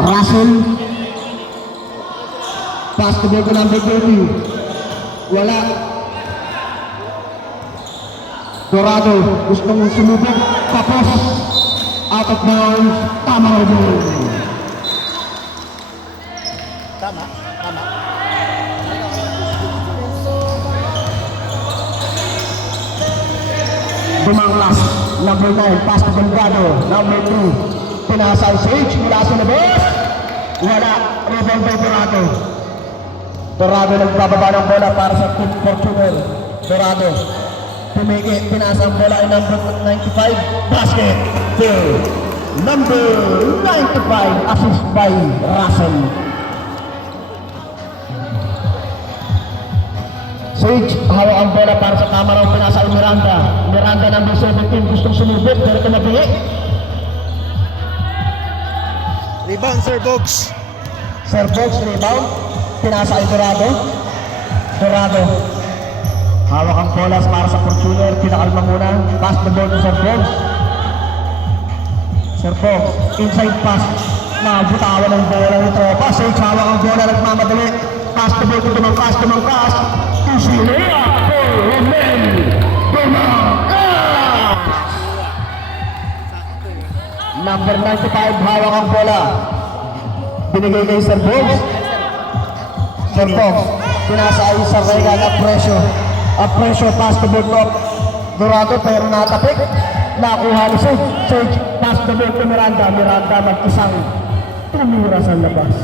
Russell. Pass to ball to number 30. Wala. Dorado. Gusto mong sumubok. Tapos. Out of bounds. Tama na ball. Tama. Dumanglas. Number 9. Pass to Delgado. Number 2. Pinasay Sage. Mula sa labas. Wala. Rebound by Dorado. Dorado nagbababa ng bola para sa Team Fortuner. Dorado. Pumiki. Pinasa ang bola ay number 95. Basket. Fill. Number 95. Assist by Russell. Sage, hawak ang bola para sa kamera ang pinasa ay Miranda. Miranda number 17, gustong sumubit, pero tumabili. Rebound, Sir Bogs. Sir Bogs, rebound. Pinasa ay Dorado. Dorado. Hawak ang bola para sa Fortuner, pinakalma muna. Pass the ball to Sir Bogs. Sir Bogs, inside pass. Nabutawan ang bola nito. Sage, hawak ang bola, nagmamadali. Pass the ball to Dumangkas. Tusilea for Romel Dumangkas. Number 95, hawak ang bola. Binigay kay Sir Bogs. Sir Bogs, pinasa ay sa Regan Apresyo, pass the ball to Dorado, pero natapik. Nakuha ni Sage, pass the ball to Miranda. Miranda mag-isang tumira sa labas.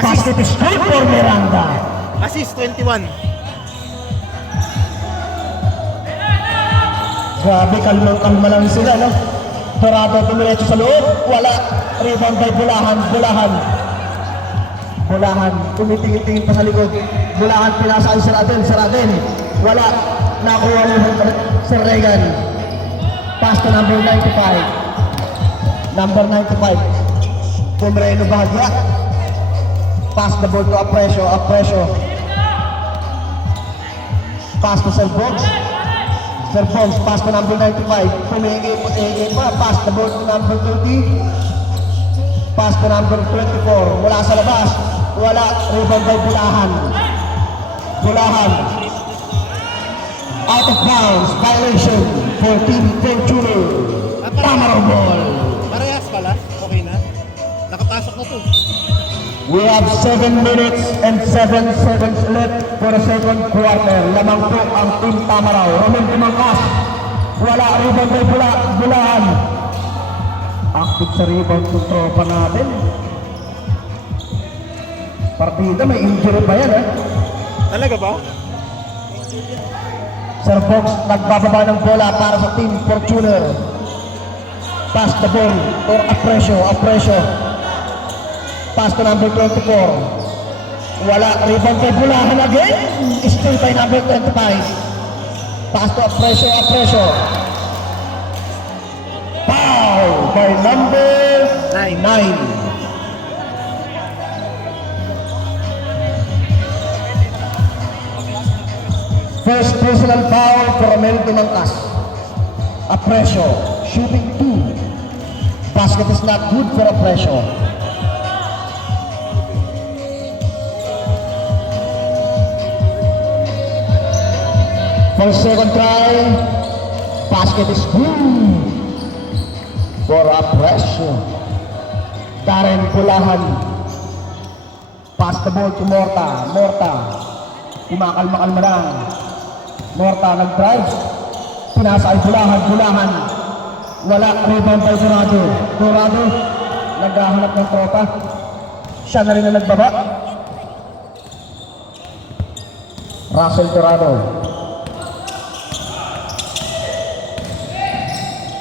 Basket is good for Miranda. Assist 21. Grabe, kalma lang sila, no? Dorado tumiretso sa loob. Wala. Rebound by Bulahan. Tumitingin-tingin pa sa likod. Bulahan, pinasa ay Sir Aden. Wala. Nakuha ni Sir Regan. Pass to number 95. Number 95. Pumreno Bahagya. Pass the ball to Apresyo. Pass to Sir Bogs. Pass to number 95. Pumigi pa. Pass the ball to number 30. Pass to number 24. Mula sa labas. Wala. Rebound by Bulahan. Out of bounds. Violation for Team Fortuner. Tamara ball. Parehas pala. Okay na. Nakapasok na to. We have 7 minutes and 7 seconds left for the second quarter. Lamang po ang Team Tamaraw. Romel Dumangkas. Wala, rebound by Bulahan. Active sa rebound ng tropa natin. Partida, may injury pa yan, eh. Talaga ba? Sir Fox, nagbababa ng bola para sa Team Fortuner. Pass the ball for Apresyo. Pass to number 24. Wala. Rebound by Bulahan again. Still by number 25. Pass to Apresyo. Foul by number 9. First personal foul for Romel Dumangkas. Apresyo. Shooting 2. Basket is not good for Apresyo. For second try, basket is good for Apresyo. Darren Bulahan. Pass the ball to Morta. Kumakalma lang. Morta nag-drive. Pinasa ay Bulahan. Wala. Rebound by Dorado. Naghahanap ng tropa. Siya na rin na nagbaba. Russell Dorado.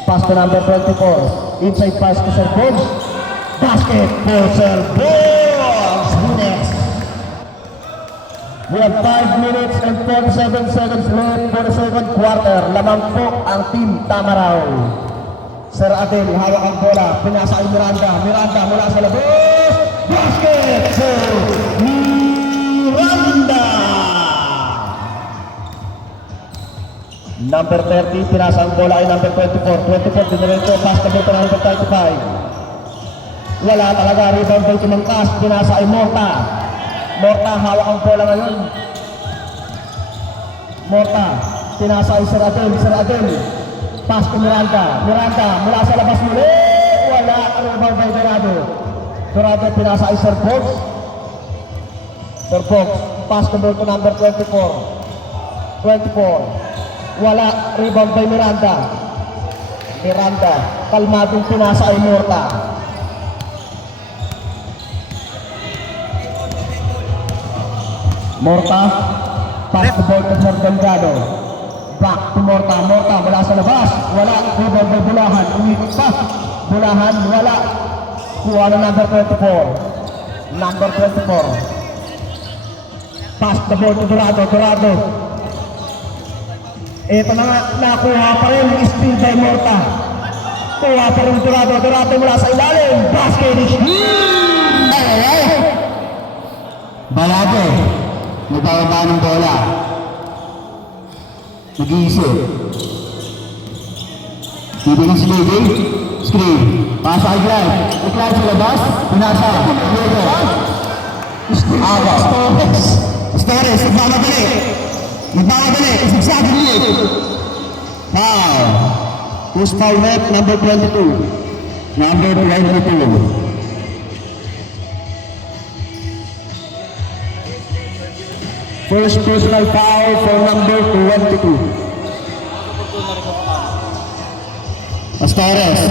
Pass to number 24. Inside pass to Sir Bogs. Basket for Sir Bogs. Next. We have 5 minutes and 47 seconds left for the second quarter. Lamang po ang Team Tamaraw. Sir Adel, hawak ang bola. Pinasa ay Miranda mula sa labas. Basket for Miranda. Number 30, pinasa ang bola ay number 24. 24, diniretso, pass to number 35. Wala talaga, rebound by tumangkas, pinasa ay Morta. Morta, hawak ang bola ngayon. Morta, pinasa ay Sir Adel. Pass to Miranda, mula sa labas muli. Wala, rebound by Dorado, pinasa ay Sir Fox. Pass to number 24. Wala, rebound by Miranda, kalmadong pinasa ay Morta. Pass the ball to Sir Delgado. Back to Morta, wala sa labas. Wala, rebound by Bulahan. Umikot pa. Bulahan, wala. Kuha na number 24. Pass the ball to Dorado. Ito na nga, nakuha pa rin. Steal by Morta. Kuha pa rin Dorado mula sa ilalim. Basket is Balado, nagbababa ng bola. Nag-iisip. Titigil si Lady. Screen. Pasa kay Clyde. Clyde sa labas. Pinasa. Lego. Awa. Stores. Nagmamadali. Zigzag ulit. Foul. Who's foul net? Number 22. First personal foul for number 22. Stores.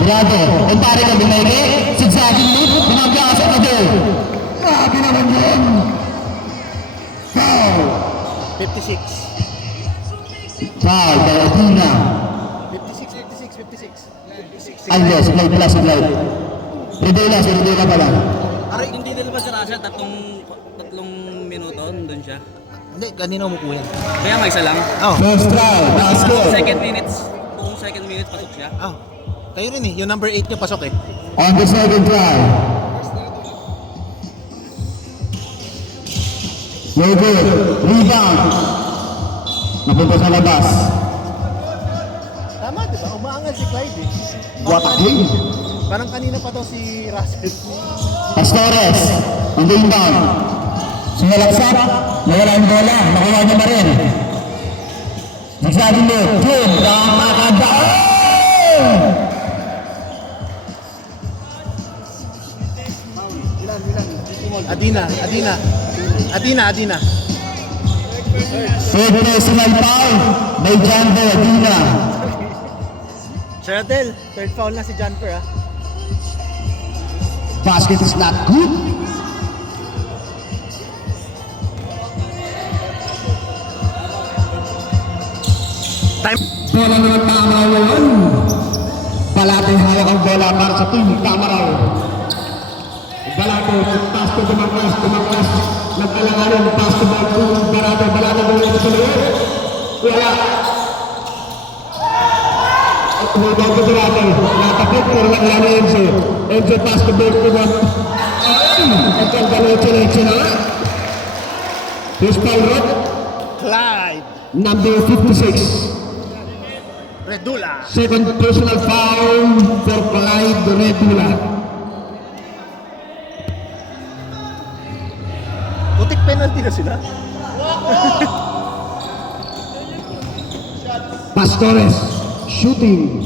Brado. Kumpare ka binayri. Zigzaging loop. Binagasa ka doon. Grabe naman yun. Foul. 56. Foul. Daratina. 56. Alves. Play plus glide. Redela pala. Aray, hindi nila ba si Rasha tatlong minuto doon siya? Hindi, kanina umupo yan. Kaya nga isa lang. First try. Basket. Second minute pasok siya. Kayo rin yung number 8 nyo pasok On the second try. No good. Rebound. Napunta sa labas. Tama, diba? Umaangal si Clyde What a game. Parang kanina pa daw si Russell. Pastores. On the inbound. Sumalaksak. Nawala ang bola. Nakuha niya pa rin. Nagsabi mo. Boom. Nakakadaan. Adina. Third personal foul by Janvo Adina. Cheradel, third foul na si Janper Basket is not good. Time. Bola naman Tamaraw. Palatay hawak ang bola para sa team Tamaraw. Balado, pass to Dumangkas. Nagkalanganin, pass to Balado doon sa loob. Wala. At rebound to Balado. Natapit, pero naglaro Enzo. Enzo pass to Balado. At ang gano'n-gano'n na. Here's foul rod. Clyde. Number 56. Redula. Second personal foul for Clyde Redula. Putik penalty na sila. Pastores shooting.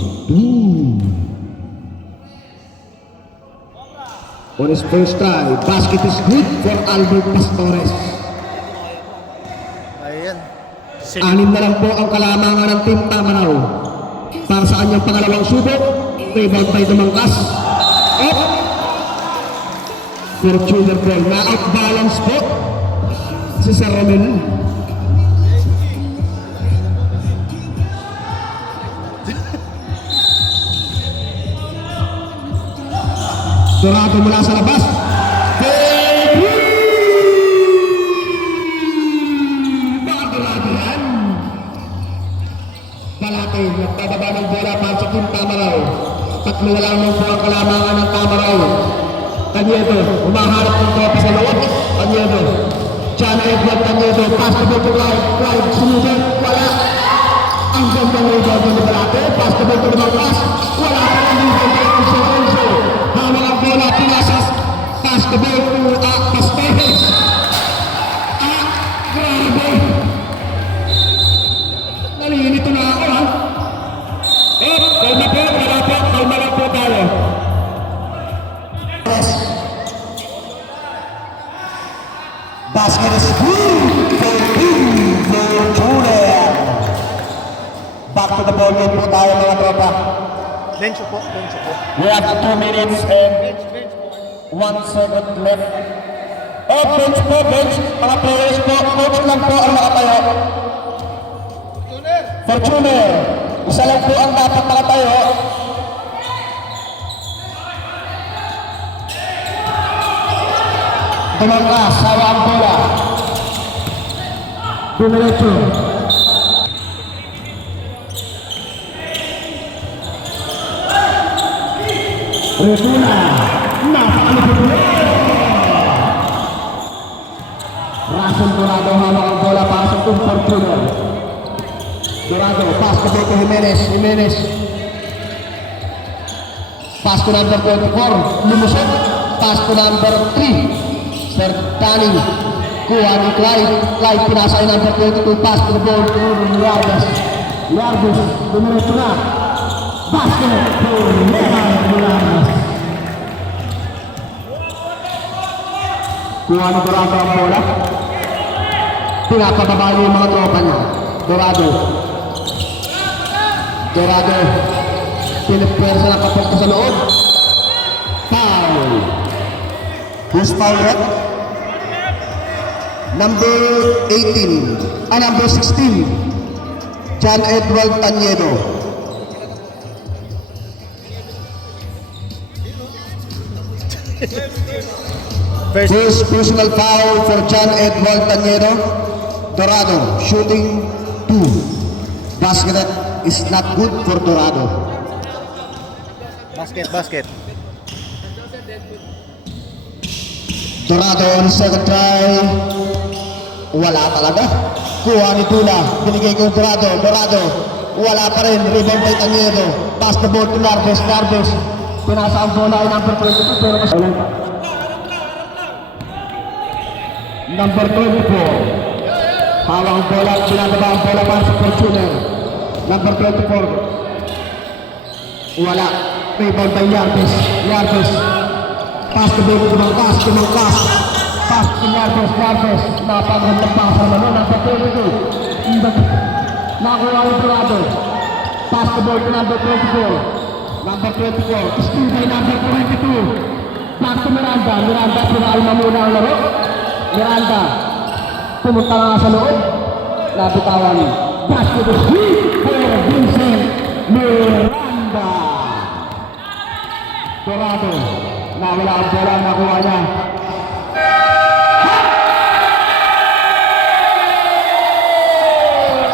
On his first try, basket is good for Albert Pastores. Ayan. Anim na lang po ang kalamangan ng Team Tamaraw. Para sa kanyang pangalawang subok, rebound by Dumangkas. Up! Fortuner ball, na-out-balance po si Sir Romel. Dorado mula sa labas. Palatay, nagpababa ng bola para sa Team Tamaraw. Tatlo na lang po ang kalamangan ng Tamaraw. Kanyedo, umaharap ng tropa sa loob. Kanyedo, John Edward Kanyedo, pass to Clyde, sunod, wala. Ang gandang rebound ng Balate. Pass to ball to Dumakas. Wala pa lang rebound kay Alfonso. Hawak ang bola. Pinasas. Pass to ball to Pastejes. Grabe. Nalilito na ako ha. Kalma po. Kalma lang po tayo. Basket is good for Julian. Back to the ball game po tayo mga tropa. Bench po, bench po. We have 2 minutes and 1 second left. Bench po, bench. Mga players po, coach lang po ang nakatayo. Fortuner, isa lang po ang dapat nakatayo. Tumangkas, sawa ang bola. Dumiretso. Regula, napakalipot mo. Russell Dorado hawak ang bola para sa Fortuner. Dorado, pass to Beto Jimenez. Pass to number 24, lumusot. Pass to number 3. Sertani, kuha ni Clyde pinasa ay number 22, pass to the ball to Yardes, dumiretso na, basket to Levan Yardes. Kuha ni Dorado ang bola, pinapababa niya yung mga tropa niya. Dorado, pinipwersa na papunta sa loob, foul. Who's foul rep? Number 18, number 16, John Edward Tanyedo. First personal foul for John Edward Tanyedo. Dorado, shooting 2. Basket is not good for Dorado. Basket. Dorado on second try. Wala talaga. Kuha ni Tula. Binigay ko yung Dorado. Wala pa rin. Rebound kay Tanyedo. Pass the ball to Nardes. Pinasa ang bola ay number 22 pero mas walang pa. Number 24. Hawak ang bola. Pinababa ang bola para sa Fortuner. Number 24. Wala. Rebound by Yardes. Pass to ball to Dumangkas. Pass to Yardes. Napagandang pass naman nun. Number 22. Nakuha ang Dorado. Pass to ball to number 24. Steal by number 22. Pass to Miranda. Pinalma muna ang laro. Miranda. Pumunta nga sa loob. Nabitawan. Basket is good for Vincent Miranda. Dorado. Nawala ang bola, nakuha niya.